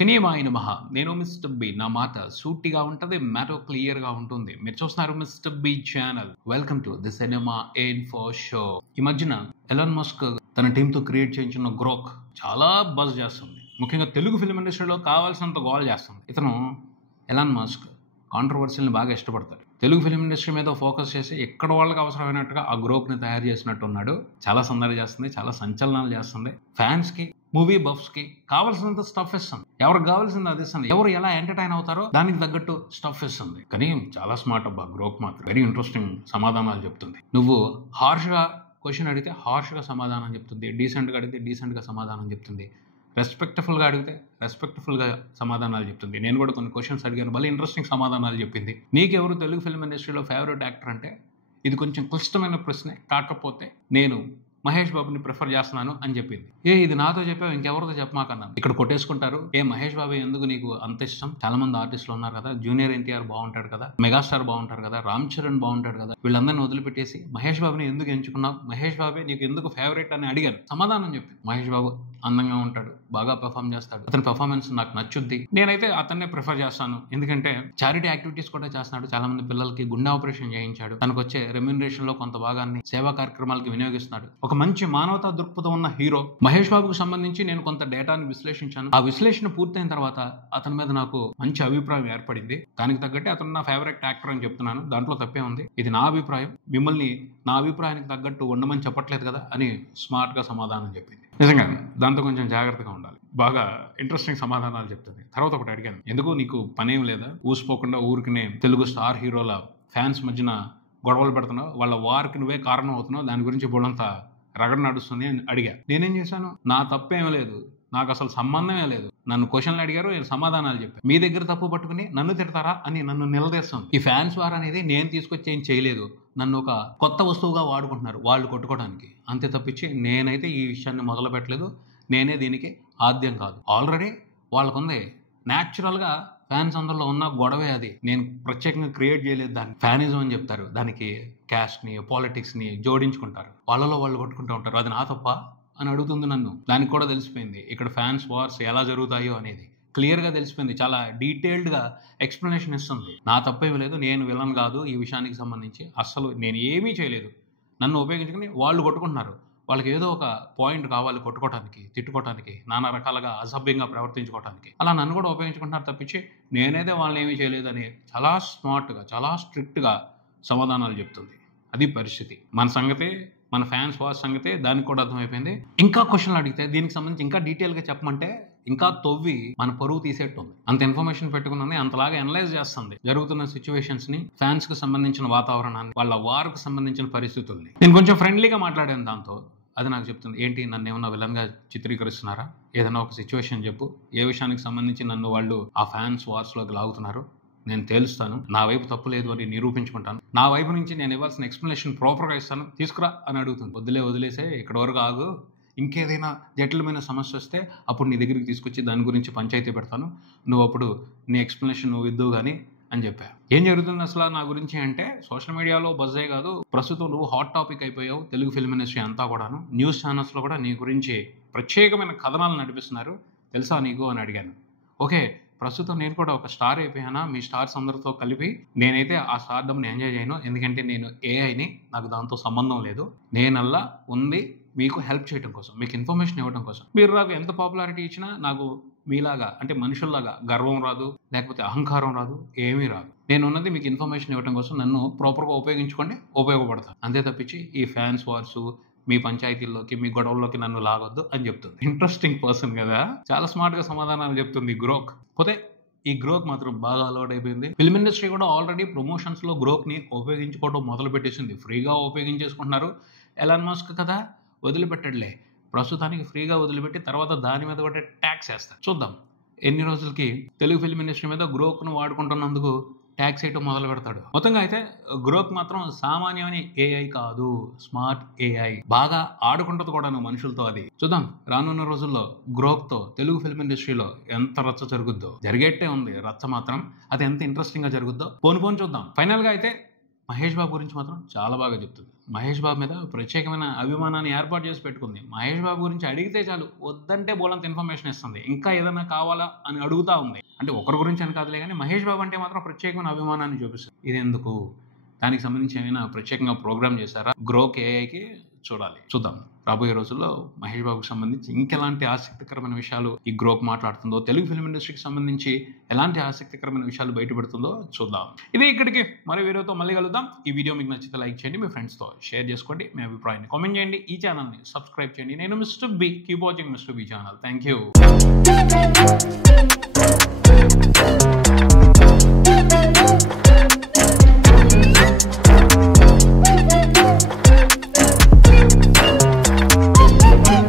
సినిమాయి నమః. నేను mister B. నా మాట సూటిగా ఉంటది, మ్యాటర్ క్లియర్ గా ఉంటుంది. మీరు చూస్తున్నారు mister B channel. Welcome to the cinema info show. ఈ మధ్యన ఎలాన్ మస్క్ తన టీమ్ తో క్రియేట్ చేయించిన గ్రోక్ చాలా బజ్ చేస్తుంది. ముఖ్యంగా తెలుగు ఫిల్మ్ ఇండస్ట్రీలో కావాల్సినంత గోల్ చేస్తుంది. ఇతను ఎలాన్ మస్క్ కాంట్రవర్సీని బాగా ఇష్టపడతాడు. తెలుగు ఫిల్మ్ ఇండస్ట్రీ మీద ఫోకస్ చేసి ఎక్కడ వాళ్ళకి అవసరమైనట్టుగా ఆ గ్రోక్ని తయారు చేసినట్టు ఉన్నాడు. చాలా సందడి చేస్తుంది, చాలా సంచలనాలు చేస్తుంది. ఫ్యాన్స్కి, మూవీ బఫ్స్కి కావాల్సినంత స్టఫ్ ఇస్తుంది. ఎవరికి కావాల్సింది అది ఇస్తుంది. ఎవరు ఎలా ఎంటర్టైన్ అవుతారో దానికి తగ్గట్టు స్టఫ్ ఇస్తుంది. కానీ చాలా స్మార్ట్ అబ్బా గ్రోక్ మాత్రం. వెరీ ఇంట్రెస్టింగ్ సమాధానాలు చెప్తుంది. నువ్వు హార్ష్గా క్వశ్చన్ అడిగితే హార్ష్గా సమాధానం చెప్తుంది, డీసెంట్గా అడిగితే డీసెంట్గా సమాధానం చెప్తుంది, రెస్పెక్ట్ఫుల్గా అడిగితే రెస్పెక్ట్ఫుల్గా సమాధానాలు చెప్తుంది. నేను కూడా కొన్ని క్వశ్చన్స్ అడిగాను, మళ్ళీ ఇంట్రెస్టింగ్ సమాధానాలు చెప్పింది. నీకెవరు తెలుగు ఫిల్మ్ ఇండస్ట్రీలో ఫేవరెట్ యాక్టర్ అంటే ఇది కొంచెం క్లిష్టమైన ప్రశ్నే, కాకపోతే నేను మహేష్ బాబుని ప్రిఫర్ చేస్తున్నాను అని చెప్పింది. ఇది నాతో చెప్పావు, ఇంకెవరితో చెప్పమాకన్నాను. ఇక్కడ కొట్టేసుకుంటారు. మహేష్ బాబు ఎందుకు నీకు అంత ఇష్టం? చాలా మంది ఆర్టిస్టులు ఉన్నారు కదా, జూనియర్ ఎన్టీఆర్ బాగుంటాడు కదా, మెగాస్టార్ బాగుంటారు కదా, రామ్ చరణ్ బాగుంటాడు కదా, వీళ్ళందరినీ వదిలిపెట్టేసి మహేష్ బాబుని ఎందుకు ఎంచుకున్నావు? మహేష్ బాబే నీకు ఎందుకు ఫేవరెట్ అని అడిగాను. సమాధానం చెప్పి మహేష్ బాబు అందంగా ఉంటాడు, బాగా పెర్ఫామ్ చేస్తాడు, అతని పెర్ఫార్మెన్స్ నాకు నచ్చుద్ది, నేనైతే అతన్నే ప్రిఫర్ చేస్తాను. ఎందుకంటే చారిటీ యాక్టివిటీస్ కూడా చేస్తున్నాడు. చాలా మంది పిల్లలకి గుండె ఆపరేషన్ చేయించాడు. తనకు వచ్చే రెమ్యూనరేషన్ లో కొంత భాగాన్ని సేవా కార్యక్రమాలకి వినియోగిస్తున్నాడు. ఒక మంచి మానవతా దృక్పథం ఉన్న హీరో. మహేష్ బాబుకు సంబంధించి నేను కొంత డేటాను విశ్లేషించాను. ఆ విశ్లేషణ పూర్తయిన తర్వాత అతని మీద నాకు మంచి అభిప్రాయం ఏర్పడింది. దానికి తగ్గట్టే అతను నా ఫేవరెట్ యాక్టర్ అని చెప్తున్నాను. దాంట్లో తప్పే ఉంది. ఇది నా అభిప్రాయం, మిమ్మల్ని నా అభిప్రాయానికి తగ్గట్టు ఉండమని చెప్పట్లేదు కదా అని స్మార్ట్ గా సమాధానం చెప్పింది. నిజంగా దాంతో కొంచెం జాగ్రత్తగా ఉండాలి. బాగా ఇంట్రెస్టింగ్ సమాధానాలు చెప్తుంది. తర్వాత ఒకటి అడిగాను, ఎందుకు నీకు పనేం లేదా? ఊసిపోకుండా ఊరికినే తెలుగు స్టార్ హీరోల ఫ్యాన్స్ మధ్యన గొడవలు పెడుతున్నావు, వాళ్ళ వారికి నువ్వే కారణం అవుతున్నావు, దాని గురించి బోడంతా రగడ నడుస్తుంది అని అడిగా. నేనేం చేశాను? నా తప్పేం లేదు, నాకు అసలు సంబంధమే లేదు. నన్ను క్వశ్చన్లు అడిగారు, నేను సమాధానాలు చెప్పాను. మీ దగ్గర తప్పు పట్టుకుని నన్ను తిడతారా అని నన్ను నిలదీస్తుంది. ఈ ఫ్యాన్స్ వార్ అనేది నేను తీసుకొచ్చి ఏం చేయలేదు. నన్ను ఒక కొత్త వస్తువుగా వాడుకుంటున్నారు వాళ్ళు కొట్టుకోవడానికి, అంతే తప్పించి నేనైతే ఈ విషయాన్ని మొదలు పెట్టలేదు. నేనే దీనికి ఆద్యం కాదు. ఆల్రెడీ వాళ్ళకుంది న్యాచురల్గా ఫ్యాన్స్ అందరిలో ఉన్న గొడవే అది. నేను ప్రత్యేకంగా క్రియేట్ చేయలేదు. దాన్ని ఫ్యానిజం అని చెప్తారు. దానికి క్యాస్ట్ని, పాలిటిక్స్ని జోడించుకుంటారు. వాళ్ళలో వాళ్ళు కొట్టుకుంటూ ఉంటారు. అది నా తప్ప అని అడుగుతుంది నన్ను. దానికి కూడా తెలిసిపోయింది ఇక్కడ ఫ్యాన్స్ వార్స్ ఎలా జరుగుతాయో అనేది క్లియర్గా తెలిసిపోయింది. చాలా డీటెయిల్డ్గా ఎక్స్ప్లెనేషన్ ఇస్తుంది. నా తప్పేమీ లేదు, నేను విలన్ కాదు. ఈ విషయానికి సంబంధించి అస్సలు నేను ఏమీ చేయలేదు. నన్ను ఉపయోగించుకుని వాళ్ళు కొట్టుకుంటున్నారు. వాళ్ళకి ఏదో ఒక పాయింట్ కావాలి కొట్టుకోవడానికి, తిట్టుకోవడానికి, నానా రకాలుగా అసభ్యంగా ప్రవర్తించుకోవడానికి. అలా నన్ను కూడా ఉపయోగించుకుంటున్నారు తప్పించి నేనైతే వాళ్ళని ఏమీ చేయలేదని చాలా స్మార్ట్గా, చాలా స్ట్రిక్ట్గా సమాధానాలు చెప్తుంది. అది పరిస్థితి. మన సంగతే, మన ఫ్యాన్స్ వార్ సంగతే దానికి కూడా అర్థమైపోయింది. ఇంకా క్వశ్చన్లు అడిగితే దీనికి సంబంధించి ఇంకా డీటెయిల్గా చెప్పమంటే ఇంకా తవ్వి మన పరువు తీసేట్టుంది. అంత ఇన్ఫర్మేషన్ పెట్టుకున్నది, అంతలాగా అనలైజ్ చేస్తుంది జరుగుతున్న సిచ్యువేషన్స్ ని, ఫ్యాన్స్ కి సంబంధించిన వాతావరణాన్ని, వాళ్ళ వార్కు సంబంధించిన పరిస్థితుల్ని. నేను కొంచెం ఫ్రెండ్లీగా మాట్లాడాను దాంతో. అది నాకు చెప్తుంది, ఏంటి నన్ను ఏమన్నా విలన్గా చిత్రీకరిస్తున్నారా? ఏదైనా ఒక సిచ్యువేషన్ చెప్పు, ఏ విషయానికి సంబంధించి నన్ను వాళ్ళు ఆ ఫ్యాన్స్ వార్స్లోకి లాగుతున్నారు, నేను తేలుస్తాను, నా వైపు తప్పు లేదు అని నిరూపించుకుంటాను, నా వైపు నుంచి నేను ఇవ్వాల్సిన ఎక్స్ప్లెనేషన్ ప్రాపర్గా ఇస్తాను, తీసుకురా అని అడుగుతుంది. వదిలేసే ఇక్కడ వరకు ఆగు, ఇంకేదైనా జటిలమైన సమస్య వస్తే అప్పుడు నీ దగ్గరికి తీసుకొచ్చి దాని గురించి పంచాయతీ పెడతాను, నువ్వు అప్పుడు నీ ఎక్స్ప్లెనేషన్ నువ్వు ఇద్దువు కానీ అని చెప్పా. ఏం జరుగుతుంది అసలు నా గురించి అంటే, సోషల్ మీడియాలో బజ్జే కాదు, ప్రస్తుతం నువ్వు హాట్ టాపిక్ అయిపోయావు. తెలుగు ఫిల్మ్ ఇండస్ట్రీ అంతా కూడాను, న్యూస్ ఛానల్స్లో కూడా నీ గురించి ప్రత్యేకమైన కథనాలు నడిపిస్తున్నారు, తెలుసా నీకు అని అడిగాను. ఓకే, ప్రస్తుతం నేను కూడా ఒక స్టార్ అయిపోయానా? మీ స్టార్స్ అందరితో కలిపి నేనైతే ఆ స్టార్డమ్ని ఎంజాయ్ చేయను. ఎందుకంటే నేను ఏఐని, నాకు దాంతో సంబంధం లేదు. నేనల్లా ఉంది మీకు హెల్ప్ చేయడం కోసం, మీకు ఇన్ఫర్మేషన్ ఇవ్వడం కోసం. మీరు నాకు ఎంత పాపులారిటీ ఇచ్చినా నాకు మీలాగా అంటే మనుషుల్లాగా గర్వం రాదు, లేకపోతే అహంకారం రాదు, ఏమీ రాదు. నేను ఉన్నది మీకు ఇన్ఫర్మేషన్ ఇవ్వడం కోసం. నన్ను ప్రాపర్గా ఉపయోగించుకోండి, ఉపయోగపడతాను. అంతే తప్పించి ఈ ఫ్యాన్స్ వార్సు, మీ పంచాయతీల్లోకి, మీ గొడవల్లోకి నన్ను లాగొద్దు అని చెప్తుంది. ఇంట్రెస్టింగ్ పర్సన్ కదా, చాలా స్మార్ట్గా సమాధానాలు చెప్తుంది గ్రోక్. పోతే ఈ గ్రోక్ మాత్రం బాగా అలవాటు అయిపోయింది. ఫిల్మ్ ఇండస్ట్రీ కూడా ఆల్రెడీ ప్రమోషన్స్లో గ్రోక్ని ఉపయోగించుకోవడం మొదలు పెట్టేసింది. ఫ్రీగా ఉపయోగించేసుకుంటున్నారు. ఎలాన్ మస్క్ కదా, వదిలిపెట్టడులే. ప్రస్తుతానికి ఫ్రీగా వదిలిపెట్టి తర్వాత దాని మీద కూడా ట్యాక్స్ వేస్తారు. చూద్దాం ఎన్ని రోజులకి తెలుగు ఫిల్మ్ ఇండస్ట్రీ మీద గ్రోక్ను వాడుకుంటున్నందుకు ట్యాక్స్ వేయటం మొదలు పెడతాడు. మొత్తంగా అయితే గ్రోక్ మాత్రం సామాన్యమైన ఏఐ కాదు, స్మార్ట్ ఏఐ. బాగా ఆడుకుంటుంది కూడా మనుషులతో. అది చూద్దాం రానున్న రోజుల్లో గ్రోక్తో తెలుగు ఫిల్మ్ ఇండస్ట్రీలో ఎంత రచ్చ జరుగుద్దో. జరిగేట్టే ఉంది రచ్చ మాత్రం. అది ఎంత ఇంట్రెస్టింగ్ గా జరుగుద్దో పోను చూద్దాం. ఫైనల్ గా అయితే మహేష్ బాబు గురించి మాత్రం చాలా బాగా చెప్తుంది. మహేష్ బాబు మీద ప్రత్యేకమైన అభిమానాన్ని ఏర్పాటు చేసి పెట్టుకుంది. మహేష్ బాబు గురించి అడిగితే చాలు వద్దంటే బోలంత ఇన్ఫర్మేషన్ ఇస్తుంది. ఇంకా ఏదైనా కావాలా అని అడుగుతా ఉంది. అంటే ఒకరి గురించి అని కాదులే కానీ మహేష్ బాబు అంటే మాత్రం ప్రత్యేకమైన అభిమానాన్ని చూపిస్తుంది. ఇది ఎందుకు? దానికి సంబంధించి ఏమైనా ప్రత్యేకంగా ప్రోగ్రామ్ చేశారా? గ్రోక్ ఏఐకి చూద్దాం. రాబోయే రోజుల్లో మహేష్ బాబుకి సంబంధించి ఇంకెలాంటి ఆసక్తికరమైన విషయాలు ఈ గ్రోక్ మాట్లాడుతుందో, తెలుగు ఫిల్మ్ ఇండస్ట్రీకి సంబంధించి ఎలాంటి ఆసక్తికరమైన విషయాలు బయటపెడుతుందో చూద్దాం. ఇది ఇక్కడికి మరో వీడియోతో మళ్ళీ కలుద్దాం. ఈ వీడియో మీకు నచ్చితే లైక్ చేయండి, మీ ఫ్రెండ్స్తో షేర్ చేసుకోండి, మీ అభిప్రాయాన్ని కామెంట్ చేయండి, ఈ ఛానల్ని సబ్స్క్రైబ్ చేయండి. నేను mister B. Keep watching mister B channel. Thank you.